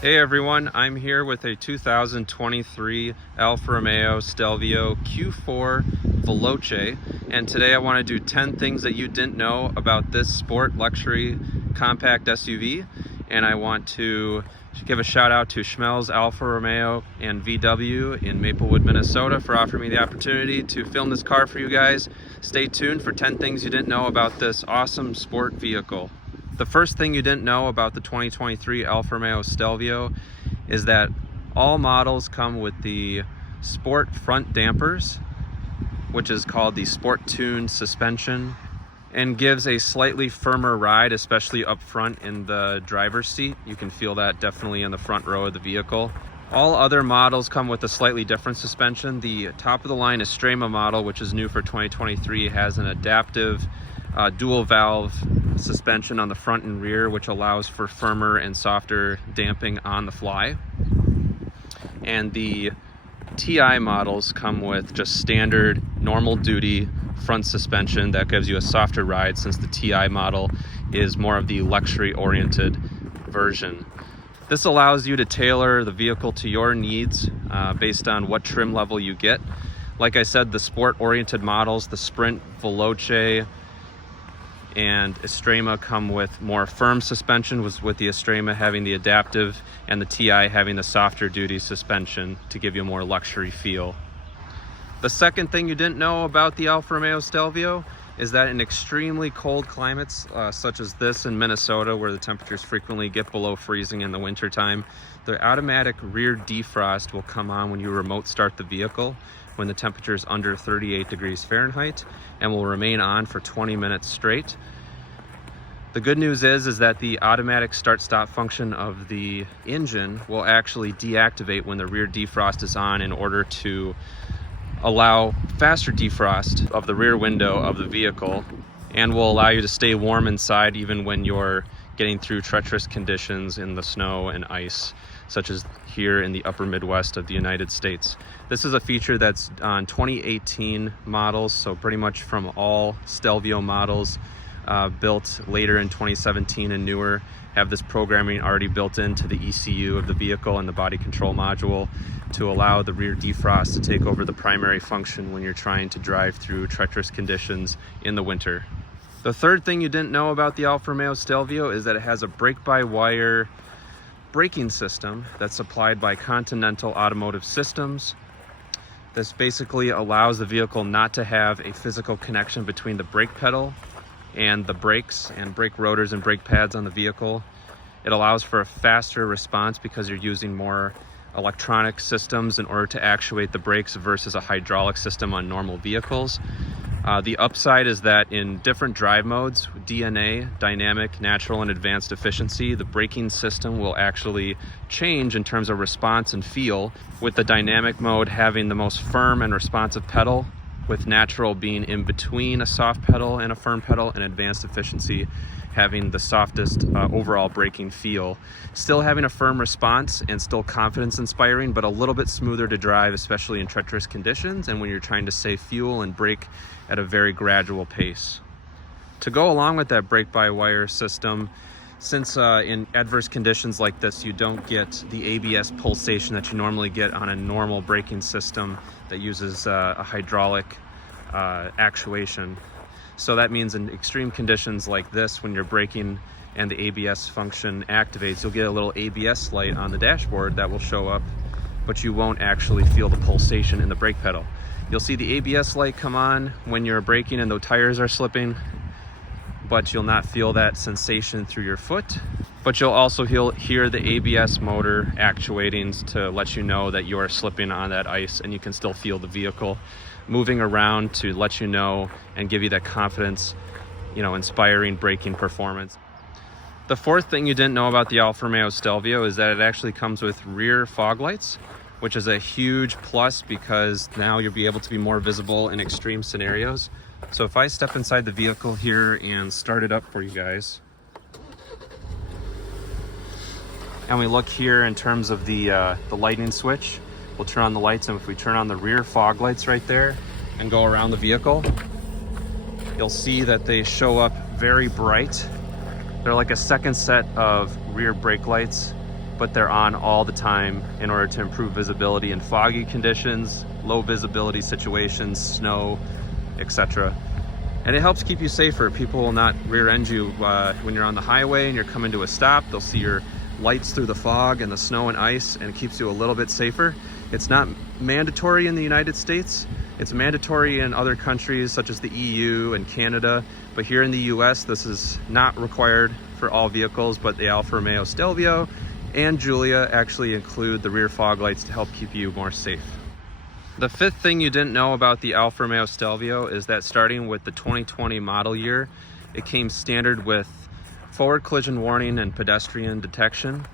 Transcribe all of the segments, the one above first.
Hey everyone, I'm here with a 2023 Alfa Romeo Stelvio Q4 Veloce, and today I want to do 10 things that you didn't know about this sport luxury compact SUV, and I want to give a shout out to Schmelz Alfa Romeo and VW in Maplewood, Minnesota for offering me the opportunity to film this car for you guys. Stay tuned for 10 things you didn't know about this awesome sport vehicle. The first thing you didn't know about the 2023 Alfa Romeo Stelvio is that all models come with the sport front dampers, which is called the Sport Tuned suspension, and gives a slightly firmer ride, especially up front in the driver's seat. You can feel that definitely in the front row of the vehicle. All other models come with a slightly different suspension. The top of the line Estrema model, which is new for 2023, has an adaptive dual valve suspension on the front and rear, which allows for firmer and softer damping on the fly. And the TI models come with just standard normal duty front suspension that gives you a softer ride, since the TI model is more of the luxury oriented version. This allows you to tailor the vehicle to your needs based on what trim level you get. Like I said, the sport oriented models, the Sprint, Veloce, and Estrema come with more firm suspension, with the Estrema having the adaptive and the TI having the softer duty suspension to give you a more luxury feel. The second thing you didn't know about the Alfa Romeo Stelvio is that in extremely cold climates, such as this in Minnesota, where the temperatures frequently get below freezing in the wintertime, the automatic rear defrost will come on when you remote start the vehicle when the temperature is under 38 degrees Fahrenheit, and will remain on for 20 minutes straight. The good news is that the automatic start-stop function of the engine will actually deactivate when the rear defrost is on, in order to allow faster defrost of the rear window of the vehicle, and will allow you to stay warm inside even when you're getting through treacherous conditions in the snow and ice, such as here in the upper Midwest of the United States. This is a feature that's on 2018 models, so pretty much from all Stelvio models built later in 2017 and newer have this programming already built into the ECU of the vehicle and the body control module to allow the rear defrost to take over the primary function when you're trying to drive through treacherous conditions in the winter. The third thing you didn't know about the Alfa Romeo Stelvio is that it has a brake-by-wire braking system that's supplied by Continental Automotive Systems. This basically allows the vehicle not to have a physical connection between the brake pedal and the brakes and brake rotors and brake pads on the vehicle. It allows for a faster response because you're using more electronic systems in order to actuate the brakes versus a hydraulic system on normal vehicles. The upside is that in different drive modes, DNA, dynamic, natural, and advanced efficiency, the braking system will actually change in terms of response and feel, with the dynamic mode having the most firm and responsive pedal, with natural being in between a soft pedal and a firm pedal, and advanced efficiency having the softest overall braking feel. Still having a firm response and still confidence inspiring, but a little bit smoother to drive, especially in treacherous conditions and when you're trying to save fuel and brake at a very gradual pace. To go along with that brake-by-wire system, since in adverse conditions like this you don't get the ABS pulsation that you normally get on a normal braking system that uses a hydraulic actuation. So that means in extreme conditions like this, when you're braking and the ABS function activates, you'll get a little ABS light on the dashboard that will show up, but you won't actually feel the pulsation in the brake pedal. You'll see the ABS light come on when you're braking and the tires are slipping, but you'll not feel that sensation through your foot. But you'll also hear the ABS motor actuating to let you know that you are slipping on that ice, and you can still feel the vehicle moving around to let you know and give you that confidence, inspiring braking performance. The fourth thing you didn't know about the Alfa Romeo Stelvio is that it actually comes with rear fog lights, which is a huge plus because now you'll be able to be more visible in extreme scenarios. So if I step inside the vehicle here and start it up for you guys, and we look here in terms of the lighting switch, we'll turn on the lights, and if we turn on the rear fog lights right there and go around the vehicle, you'll see that they show up very bright. They're like a second set of rear brake lights but they're on all the time in order to improve visibility in foggy conditions, low visibility situations, snow, etc. And it helps keep you safer. People will not rear end you when you're on the highway and you're coming to a stop. They'll see your lights through the fog and the snow and ice, and it keeps you a little bit safer. It's not mandatory in the United States. It's mandatory in other countries such as the EU and Canada, but here in the US, this is not required for all vehicles, but the Alfa Romeo Stelvio and Giulia actually include the rear fog lights to help keep you more safe. The fifth thing you didn't know about the Alfa Romeo Stelvio is that starting with the 2020 model year, it came standard with forward collision warning and pedestrian detection,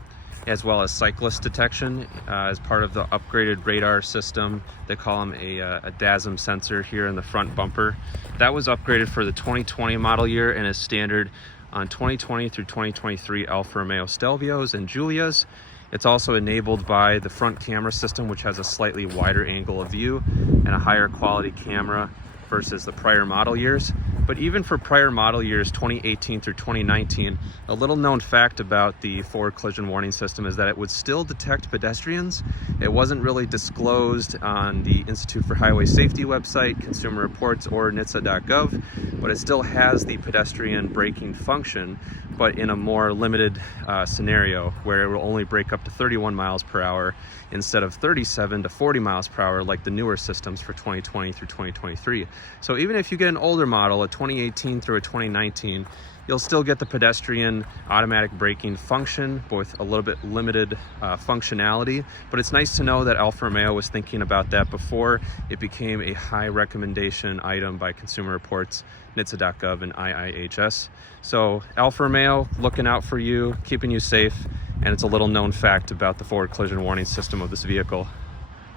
as well as cyclist detection as part of the upgraded radar system. They call them a DASM sensor here in the front bumper. That was upgraded for the 2020 model year and is standard on 2020 through 2023 Alfa Romeo Stelvios and Giulias. It's also enabled by the front camera system, which has a slightly wider angle of view and a higher quality camera versus the prior model years. But even for prior model years, 2018 through 2019, a little known fact about the forward collision warning system is that it would still detect pedestrians. It wasn't really disclosed on the Institute for Highway Safety website, Consumer Reports, or NHTSA.gov, but it still has the pedestrian braking function, but in a more limited scenario where it will only brake up to 31 miles per hour instead of 37 to 40 miles per hour like the newer systems for 2020 through 2023. So even if you get an older model, a 2018 through a 2019, you'll still get the pedestrian automatic braking function with a little bit limited functionality. But it's nice to know that Alfa Romeo was thinking about that before it became a high recommendation item by Consumer Reports, NHTSA.gov, and IIHS. So Alfa Romeo looking out for you, keeping you safe, and it's a little known fact about the forward collision warning system of this vehicle.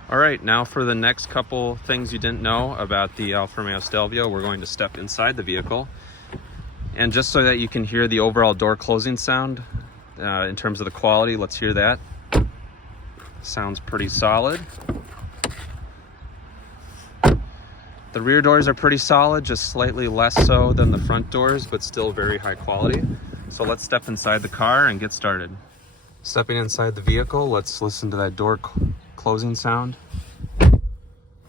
All right, now for the next couple things you didn't know about the Alfa Romeo Stelvio, we're going to step inside the vehicle. And just so that you can hear the overall door closing sound in terms of the quality, let's hear that. Sounds pretty solid. The rear doors are pretty solid, just slightly less so than the front doors, but still very high quality. So let's step inside the car and get started. Stepping inside the vehicle, let's listen to that door closing sound.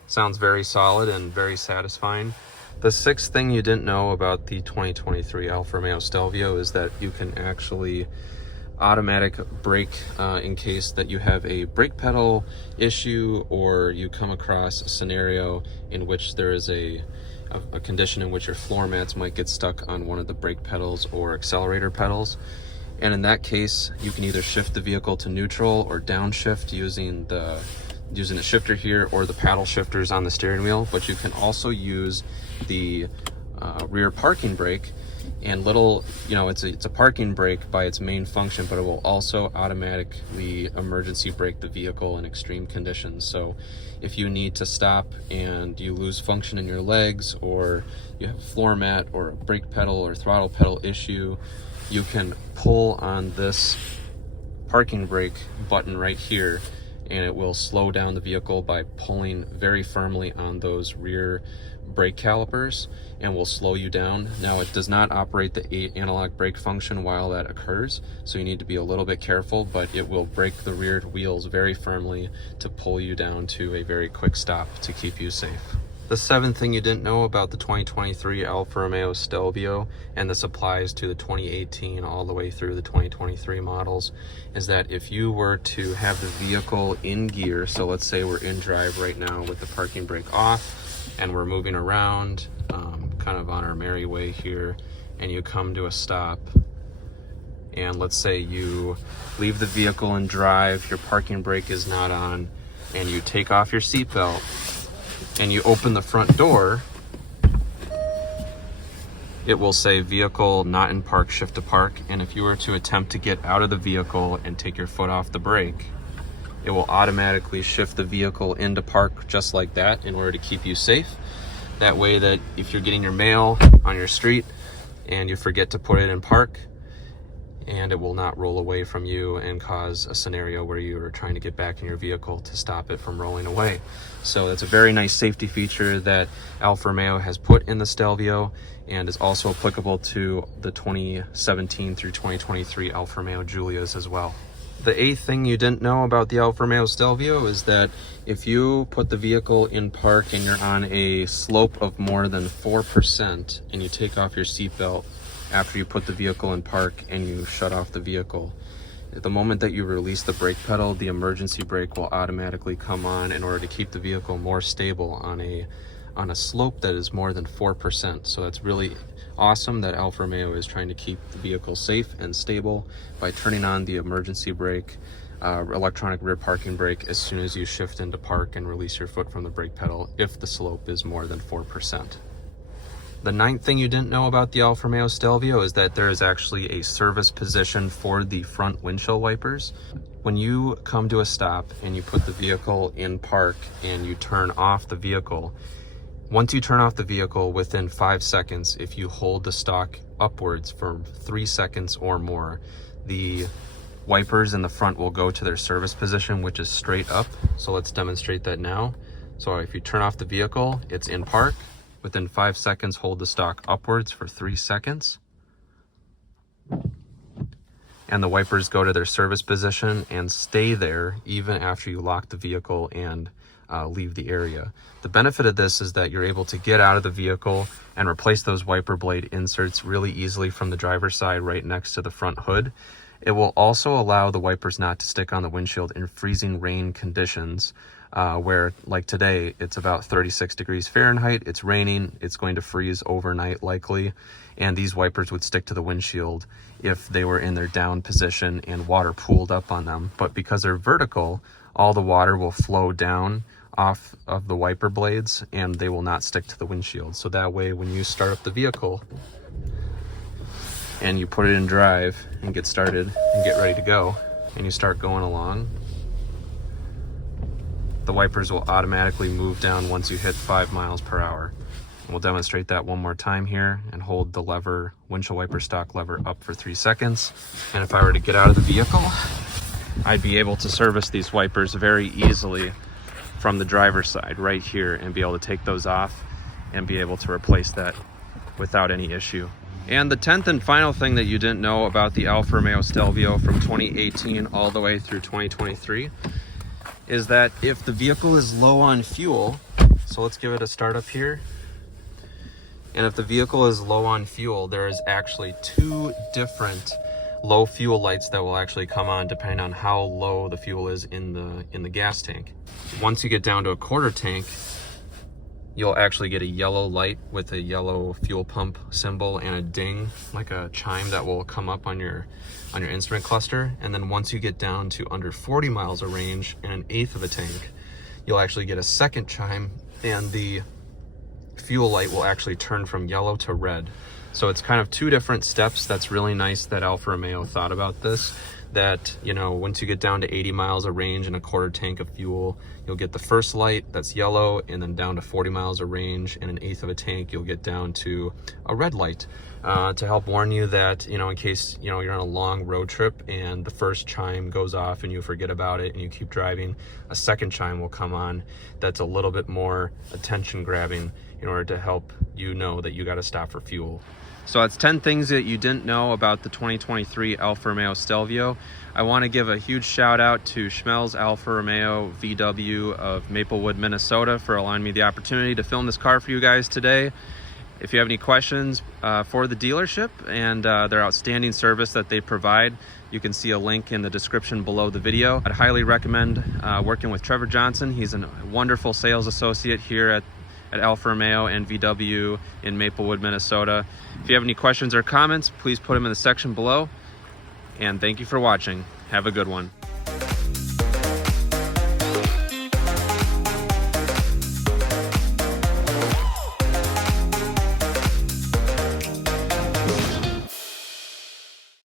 Sounds very solid and very satisfying. The sixth thing you didn't know about the 2023 Alfa Romeo Stelvio is that you can actually automatic brake in case that you have a brake pedal issue, or you come across a scenario in which there is a condition in which your floor mats might get stuck on one of the brake pedals or accelerator pedals. And in that case, you can either shift the vehicle to neutral or downshift using the shifter here or the paddle shifters on the steering wheel. But you can also use the rear parking brake, and it's a parking brake by its main function, but it will also automatically emergency brake the vehicle in extreme conditions. So if you need to stop and you lose function in your legs, or you have a floor mat or a brake pedal or throttle pedal issue, you can pull on this parking brake button right here, and it will slow down the vehicle by pulling very firmly on those rear brake calipers, and will slow you down. Now, it does not operate the 8 analog brake function while that occurs, so you need to be a little bit careful, but it will brake the rear wheels very firmly to pull you down to a very quick stop to keep you safe. The seventh thing you didn't know about the 2023 Alfa Romeo Stelvio, and this applies to the 2018 all the way through the 2023 models, is that if you were to have the vehicle in gear, so let's say we're in drive right now with the parking brake off and we're moving around kind of on our merry way here, and you come to a stop, and let's say you leave the vehicle in drive, your parking brake is not on, and you take off your seatbelt and you open the front door, it will say vehicle not in park, shift to park. And if you were to attempt to get out of the vehicle and take your foot off the brake, it will automatically shift the vehicle into park just like that in order to keep you safe. That way that if you're getting your mail on your street and you forget to put it in park, and it will not roll away from you and cause a scenario where you are trying to get back in your vehicle to stop it from rolling away. So that's a very nice safety feature that Alfa Romeo has put in the Stelvio, and is also applicable to the 2017 through 2023 Alfa Romeo Giulias as well. The 8th thing you didn't know about the Alfa Romeo Stelvio is that if you put the vehicle in park and you're on a slope of more than 4% and you take off your seatbelt after you put the vehicle in park and you shut off the vehicle, at the moment that you release the brake pedal, the emergency brake will automatically come on in order to keep the vehicle more stable on a slope that is more than 4%. So that's really awesome that Alfa Romeo is trying to keep the vehicle safe and stable by turning on the emergency brake, electronic rear parking brake, as soon as you shift into park and release your foot from the brake pedal if the slope is more than 4%. The 9th thing you didn't know about the Alfa Romeo Stelvio is that there is actually a service position for the front windshield wipers. When you come to a stop and you put the vehicle in park and you turn off the vehicle, once you turn off the vehicle, within 5 seconds, if you hold the stalk upwards for 3 seconds or more, the wipers in the front will go to their service position, which is straight up. So let's demonstrate that now. So if you turn off the vehicle, it's in park. Within 5 seconds, hold the stalk upwards for 3 seconds. And the wipers go to their service position and stay there even after you lock the vehicle and leave the area. The benefit of this is that you're able to get out of the vehicle and replace those wiper blade inserts really easily from the driver's side right next to the front hood. It will also allow the wipers not to stick on the windshield in freezing rain conditions, where, like today, it's about 36 degrees Fahrenheit, it's raining, it's going to freeze overnight likely, and these wipers would stick to the windshield if they were in their down position and water pooled up on them. But because they're vertical, all the water will flow down off of the wiper blades and they will not stick to the windshield. So that way, when you start up the vehicle and you put it in drive and get started and get ready to go and you start going along, the wipers will automatically move down once you hit 5 miles per hour. And we'll demonstrate that one more time here and hold the lever, windshield wiper stalk lever, up for 3 seconds. And if I were to get out of the vehicle, I'd be able to service these wipers very easily from the driver's side right here and be able to take those off and be able to replace that without any issue. And the 10th and final thing that you didn't know about the Alfa Romeo Stelvio from 2018 all the way through 2023 is that if the vehicle is low on fuel, so let's give it a start up here, and if the vehicle is low on fuel, there is actually 2 different low fuel lights that will actually come on depending on how low the fuel is in the gas tank. Once you get down to a quarter tank, you'll actually get a yellow light with a yellow fuel pump symbol and a ding, like a chime, that will come up on your instrument cluster. And then once you get down to under 40 miles of range and 1/8 of a tank, you'll actually get a second chime and the fuel light will actually turn from yellow to red. So it's kind of 2 different steps. That's really nice that Alfa Romeo thought about this, that, you know, once you get down to 80 miles of range and a quarter tank of fuel, you'll get the first light that's yellow, and then down to 40 miles of range and 1/8 of a tank, you'll get down to a red light, to help warn you that, you know, in case, you know, you're on a long road trip and the first chime goes off and you forget about it and you keep driving, a second chime will come on that's a little bit more attention grabbing in order to help you know that you got to stop for fuel. So that's 10 things that you didn't know about the 2023 Alfa Romeo Stelvio. I want to give a huge shout out to Schmelz Alfa Romeo VW of Maplewood, Minnesota, for allowing me the opportunity to film this car for you guys today. If you have any questions for the dealership and their outstanding service that they provide, you can see a link in the description below the video. I'd highly recommend working with Trevor Johnson. He's a wonderful sales associate here at Alfa Romeo and VW in Maplewood, Minnesota. If you have any questions or comments, please put them in the section below. And thank you for watching. Have a good one.